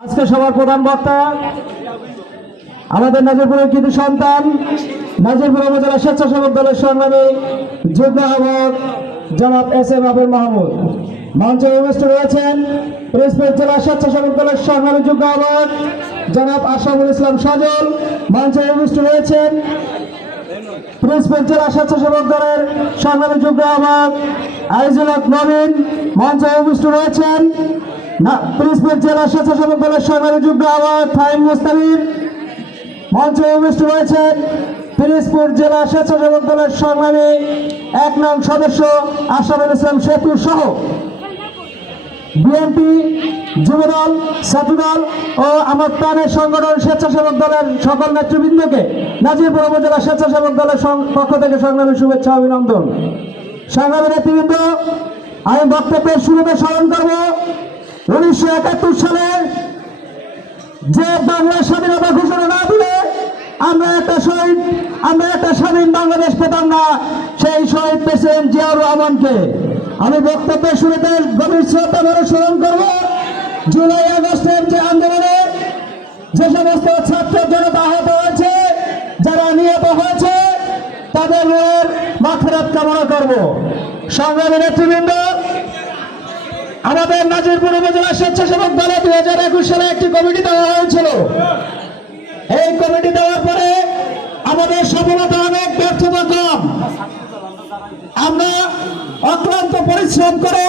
আজকে সবার প্রধান বক্তা আমাদের নাজিরপুরের কৃতি সন্তান নাজিরপুর উপজেলা স্বেচ্ছাসেবক দলের সংগ্রামী যুগ্ম আহ্বায়ক জনাব এস.এম. আবির মাহমুদ মঞ্চে উপস্থিত রয়েছেন পিরোজপুর জেলা স্বেচ্ছাসেবক দলের সংগ্রামী যুগ্ম আহ্বায়ক জনাব আশরাফুল ইসলাম সজল মঞ্চে উপস্থিত রয়েছেন পিরোজপুর জেলা স্বেচ্ছাসেবক দলের সংগ্রামী যুগ্ম আহ্বায়ক আইজুল হক নবীন মঞ্চে উপস্থিত রয়েছেন পিরোজপুর জেলা স্বেচ্ছাসেবক দলের সংগ্রামী যুগ্ম আহ্বায়ক ফাহিম মুস্তাফির মঞ্চে উপস্থিত রয়েছেন পিরোজপুর জেলা স্বেচ্ছাসেবক দলের সংগ্রামী ১ নং সদস্য আশরাফুল ইসলাম সেতু সহ বিএনপি যুবদল ছাত্রদল ও আমার প্রাণের সংগঠন স্বেচ্ছাসেবক দলের সকল নেতৃবৃন্দকে নাজিরপুর উপজেলা স্বেচ্ছাসেবক দলের পক্ষ থেকে সংগ্রামী শুভেচ্ছা অভিনন্দন। সংগ্রামী নেতৃবৃন্দ, আমি বক্তব্যের শুরুতে স্মরণ করব ১৯৭১ সালে যে বাংলার স্বাধীনতা ঘোষণা না দিলে আমরা একটা স্বাধীন বাংলাদেশ পেতাম না। সেই শহীদ প্রেসিডেন্ট জিয়াউর রহমানকে আমি বক্তব্যের শুরুতে গভীর শ্রদ্ধা ভরে স্মরণ করব। জুলাই আগস্টের যে আন্দোলনে যে সমস্ত ছাত্র জনতা আহত হয়েছে, যারা নিহত হয়েছে, তাদের মাগফিরাত কামনা করব। সংগ্রামী নেতৃবৃন্দ, আমাদের নাজিরপুর উপজেলা স্বেচ্ছাসেবক দলে ২০২১ সালে একটি কমিটি দেওয়া হয়েছিল। এই কমিটি দেওয়ার পরে আমাদের সফলতা অনেক, ব্যর্থতা কম। আমরা অক্লান্ত পরিশ্রম করে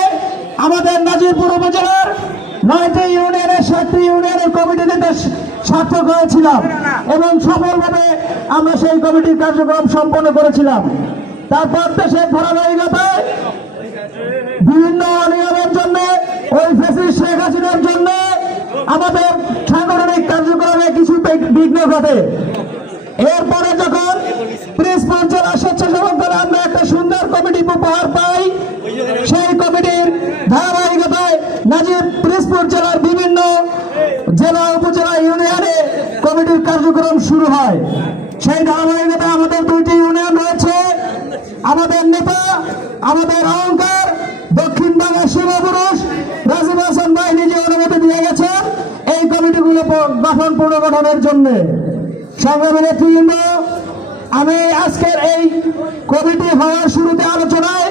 আমাদের নাজিরপুর উপজেলার ৯টি ইউনিয়নের ৭টি ইউনিয়নের কমিটিতে সার্থক হয়েছিলাম এবং সফলভাবে আমরা সেই কমিটির কার্যক্রম সম্পন্ন করেছিলাম। তারপর দেশের ধারাবাহিকতায় বিভিন্ন অনিয়মের জন্য, ওই ফ্যাসিস্ট শেখ হাসিনার জন্য আমাদের সাংগঠনিক কার্যক্রমে কিছু বিঘ্ন ঘটে। এরপরে যখন পিরোজপুর জেলা স্বেচ্ছাসেবক দলে আমরা একটা সুন্দর কমিটি উপহার পাই, সেই কমিটির ধারাবাহিকতায় পিরোজপুর জেলার বিভিন্ন জেলা উপজেলা ইউনিয়নে কমিটির কার্যক্রম শুরু হয়। সেই ধারাবাহিকতায় আমাদের 2টি ইউনিয়ন রয়েছে। আমাদের নেতা, আমাদের অহংকার, দক্ষিণ বাংলার শিবপুরুষ রাজীব হাসান ভাই নিজে অনুমতি দিয়ে গেছেন এই কমিটিগুলো গঠন পুনর্গঠনের জন্য। সংগ্রামী নেতৃবৃন্দ, আমি আজকের এই কমিটি হওয়ার শুরুতে আলোচনায়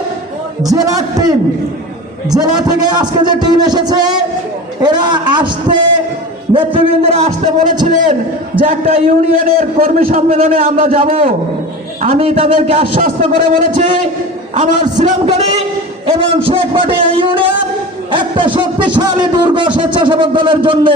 জেলার টিম, জেলা থেকে আজকে যে টিম এসেছে, এরা নেতৃবৃন্দরা আসতে বলেছিলেন যে একটা ইউনিয়নের কর্মী সম্মেলনে আমরা যাব। আমি তাদেরকে আশ্বস্ত করে বলেছি আমার শ্রীরামকালী এবং শেখপাটি ইউনিয়ন একটা শক্তিশালী দুর্গ স্বেচ্ছাসেবক দলের জন্য।